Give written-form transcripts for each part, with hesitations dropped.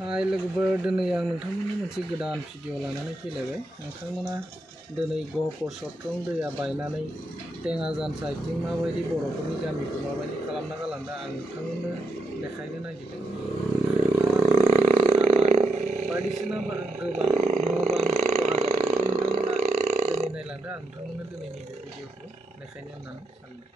हाय लोगोफोर, दिनै आं नोंथांमोननो मोनसे गोदान भिडिअ लानानै फैलायबाय। नोंथांमोना दिनै गहपुर सत्रं दैया बायनानै टेङाजान साइडथिं माबायदि बर'फोरनि गामिखौ माबायदि खालामना गालांदों आं नोंथांमोननो देखायनो नागिरदों। बायदिसिना गोबां न' बां खहा जानायखौ नोंथांमोना दिनै नायलांदों। आं नोंथांमोननो दिनैनि बे भिडिअखौ देखायनो होननानै सानदों।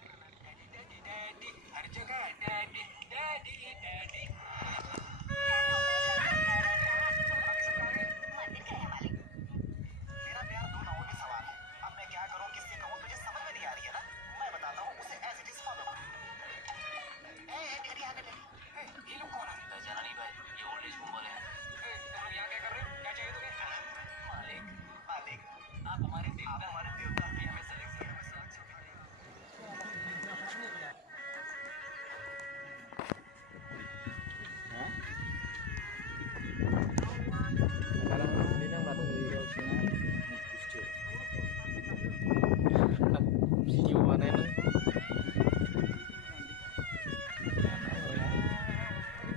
Video mana ini?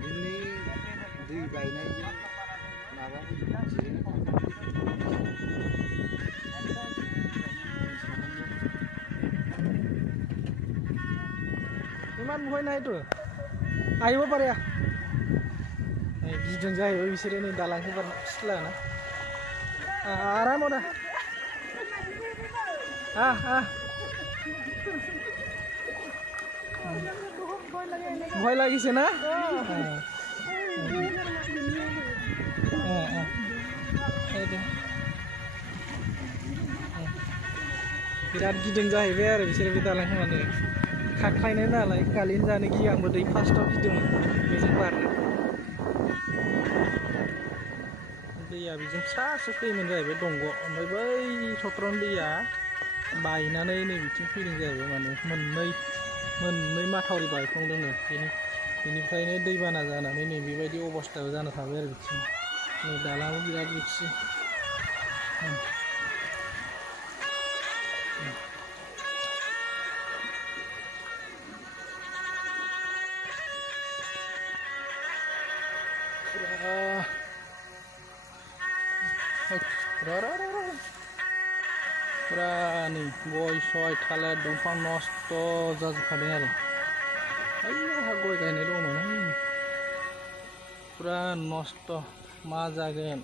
Ini di bayinya ini malah Iman bukan naik tuh. Ayo apa ya? Gijong jaya bisa ini dalangnya berselah na. Aram udah. ভয় লাগিছে না? बिराद गिदिं जाहैबाय आरो बिसोरो बे दालांखौ माने खाख्लायनाय नालाय गालिन जानो गियो। आंबो दै फार्स्टआव गिदोंमोन बेजों बारनो। दैया बेजों फिसासो फैयोमोन जाहैबाय दंग', ओमफ्राय बै सत्रं दैया बायनानै नै बिथिं फैदों जाहैबाय। माने मोननै माथावरि बायफ्लंदोंनो। बेनिफ्रायनो दैबाना जानानै नै बेबायदि अबस्थायाव जाना थाबाय आरो बिथिं। नै दालाङाबो बिराद रिक्सि। पुरा नै गय सय थालिर दंफां नस्थ' जाजोबखादों आरो। आयहा गय गायनाय दंमोन, पुरा नस्थ'। मा जागोन?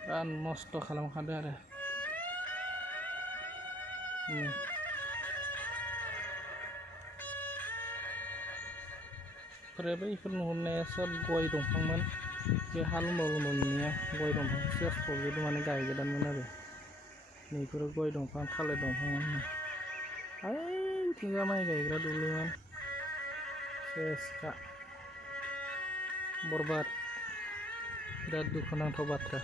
पुरा नस्थ' खालामखादों आरो। बैफोर नुहुरनाया सब गय दंफांमोन। बे हा लुमाव नुनाया गय दंफांखौसो फबजोबदों, माने गायगोदानमोन आरो। नैफोरो गय दंफां थालिर दंफांमोन। ओइथिंजा माइ गायग्रा दुब्लिमोन, सेसखा बरबाद। बिराद दुखुनांथाव बाथ्रा।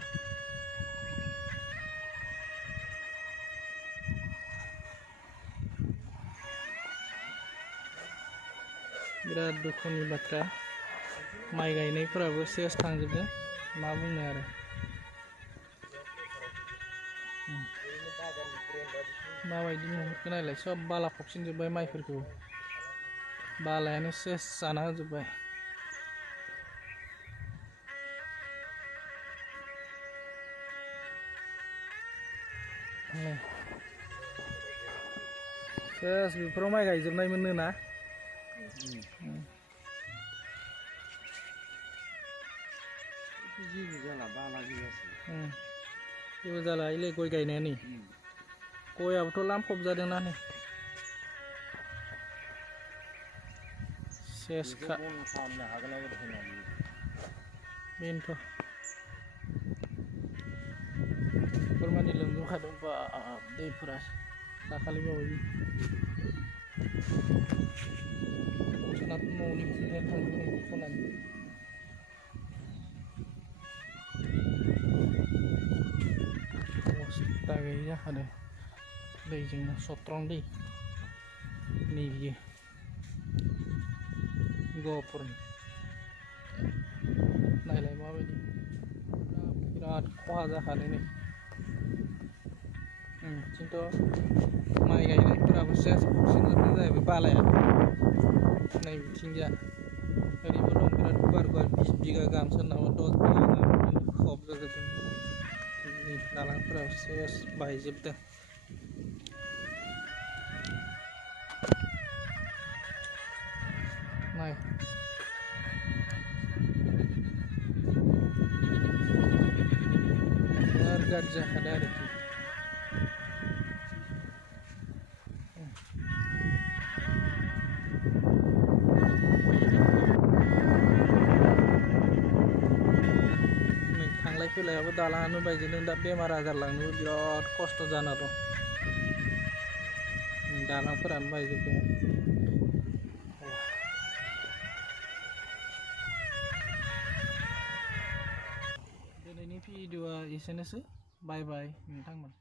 बिराद दुखुनि बाथ्रा। माइ गायनायफोराबो सेस थांजोबदों। मा बुंनो आरो। माबायदि नुहुरखो नायलाय, सब बाला फबसिनजोब्बाय माइफोरखौ। बालायानो सेस जाना होजोब्बाय। सेस बेफोराव माइ गायजोबनायमोननो ना? जेबो जाला इलाय गय गायनाया नै। गयाबोथ' लामफबजादोंना नै। सेसखा बेनोथ'। फोरमानि लोमजोबखादों बाब दैफोरा दाखालि बावै। सोनाब न'नि खुंथायानो थांजोबनाय खनानि। अबस्था गैयि जाखादों दैजोंनो। सत्रं दै नै बियो गहपुरनि। नायलाय माबायदि बिराद खहा जाखादों नै। खिन्थु माइ गायनायफोराबो सेस फबसिनजोबदों जाहैबाय बालाया। नै बिथिंजा ओरैबो दं बिराद गुवार गुवार 20 बिगा गाहाम सोरनाबा 10 बिगा गाहाम खब जाजोबदों नै दालांफोराबो सेस बायजोबदों नाय बिराद गाज्रि जाखादों आरोखि थांलाय फैलायाबो दालाङानो बायजोबदों दा बेमार आजार लांनोबो बिराद खस्थ' जाना दं दालांफोरानो बायजोब्बाय दिनैनि भिडिअ'आ एसेनोसै बाय बाय नोंथांमोन